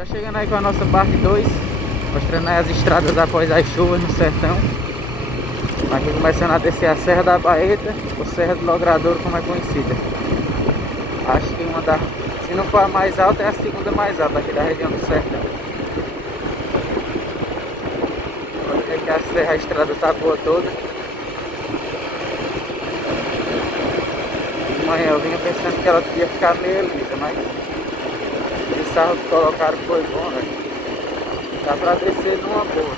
Já chegando aí com a nossa parte 2, mostrando aí as estradas após as chuvas no sertão. Aqui começando a descer a Serra da Baeta, ou Serra do Logradouro, como é conhecida. Acho que uma da, se não for a mais alta, é a segunda mais alta aqui da região do sertão. Pode ver que a serra, a estrada tá boa toda. De manhã eu vinha pensando que ela podia ficar meio lisa, mas o sarro que colocaram foi bom, velho. Dá pra descer numa boa.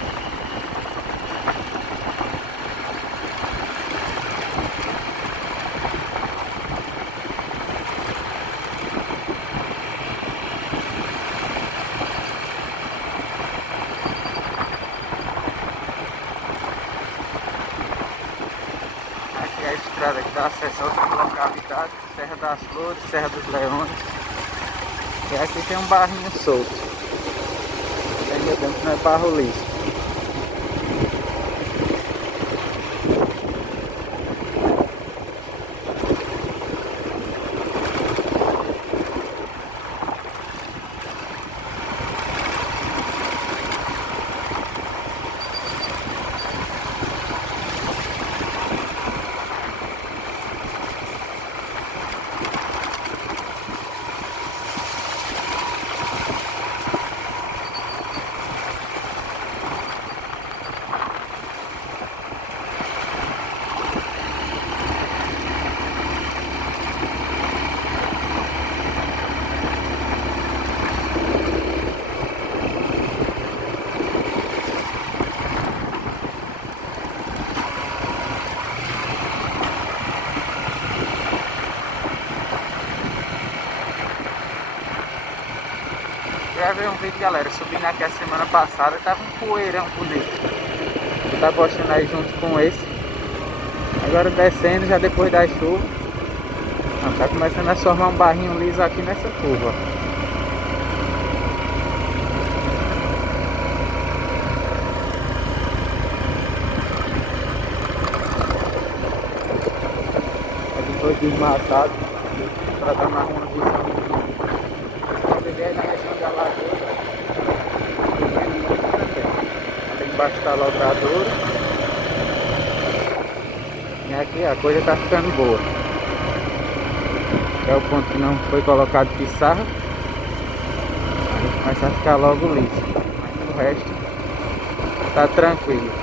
Aqui é a estrada que dá acesso a outras localidades, Serra das Flores, Serra dos Leões. E aqui tem um barrinho solto. Ainda bem que não é barro liso. Gravei um vídeo, galera, subindo aqui a semana passada, tava um poeirão bonito. Tá postando aí junto com esse. Agora descendo já depois da chuva. Tá começando a formar um barrinho liso aqui nessa curva. Aqui foi desmatado para dar uma visão. Da região da lagoa, ali embaixo está a logradora. E aqui a coisa está ficando boa. É o ponto que não foi colocado pissarra. Aí começa a ficar logo liso. Mas o resto está tranquilo.